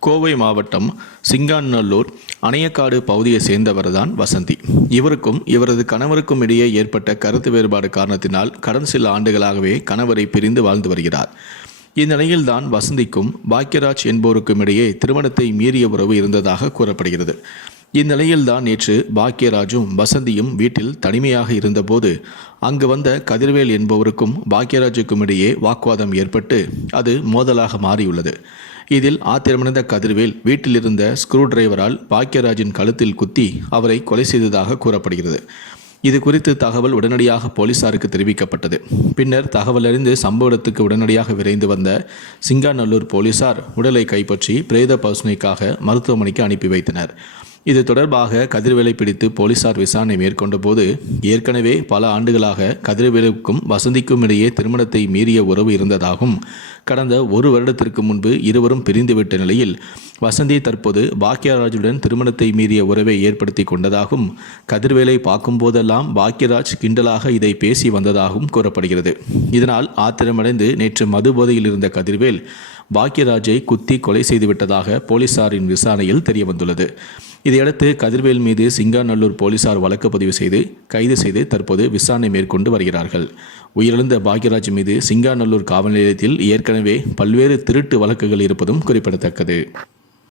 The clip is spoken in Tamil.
கோவை மாவட்டம் சிங்காநல்லூர் அணையக்காடு பகுதியை சேர்ந்தவர்தான் வசந்தி. இவருக்கும் இவரது கணவருக்கும் இடையே ஏற்பட்ட கருத்து வேறுபாடு காரணத்தினால் கடந்த சில ஆண்டுகளாகவே கணவரை பிரிந்து வாழ்ந்து வருகிறார். இந்நிலையில்தான் வசந்திக்கும் பாக்யராஜ் என்போருக்கும் இடையே திருமணத்தை மீறிய உறவு இருந்ததாக கூறப்படுகிறது. இந்நிலையில்தான் நேற்று பாக்யராஜும் வசந்தியும் வீட்டில் தனிமையாக இருந்தபோது அங்கு வந்த கதிர்வேல் என்பவருக்கும் பாக்யராஜுக்கும் இடையே வாக்குவாதம் ஏற்பட்டு அது மோதலாக மாறியுள்ளது. இதில் ஆத்திரமடைந்த கதிர்வேல் வீட்டில் இருந்த ஸ்க்ரூ டிரைவரால் பாக்யராஜின் கழுத்தில் குத்தி அவரை கொலை செய்ததாக கூறப்படுகிறது. இது குறித்து தகவல் உடனடியாக போலீசாருக்கு தெரிவிக்கப்பட்டது. பின்னர் தகவல் அறிந்து சம்பவ இடத்துக்கு உடனடியாக விரைந்து வந்த சிங்காநல்லூர் போலீசார் உடலை கைப்பற்றி பிரேத பரிசோதனைக்காக மருத்துவமனைக்கு அனுப்பி வைத்தனர். இது தொடர்பாக கதிர்வேலை பிடித்து போலீசார் விசாரணை மேற்கொண்ட போது ஏற்கனவே பல ஆண்டுகளாக கதிர்வேலுக்கும் வசந்திக்கும் இடையே திருமணத்தை மீறிய உறவு இருந்ததாகவும் கடந்த ஒரு வருடத்திற்கு முன்பு இருவரும் பிரிந்துவிட்ட நிலையில் வசந்தி தற்போது பாக்யராஜுடன் திருமணத்தை மீறிய உறவை ஏற்படுத்தி கொண்டதாகவும் கதிர்வேலை பார்க்கும் போதெல்லாம் பாக்யராஜ் கிண்டலாக இதை பேசி வந்ததாகவும் கூறப்படுகிறது. இதனால் ஆத்திரமடைந்து நேற்று மது போதையில் இருந்த கதிர்வேல் பாக்யராஜை குத்தி கொலை செய்துவிட்டதாக போலீசாரின் விசாரணையில் தெரியவந்துள்ளது. இதையடுத்து கதிர்வேல் மீது சிங்காநல்லூர் போலீசார் வழக்கு பதிவு செய்து கைது செய்து தற்போது விசாரணை மேற்கொண்டு வருகிறார்கள். உயிரிழந்த பாக்யராஜ் மீது சிங்காநல்லூர் காவல் நிலையத்தில் ஏற்கனவே பல்வேறு திருட்டு வழக்குகள் இருப்பதும் குறிப்பிடத்தக்கது.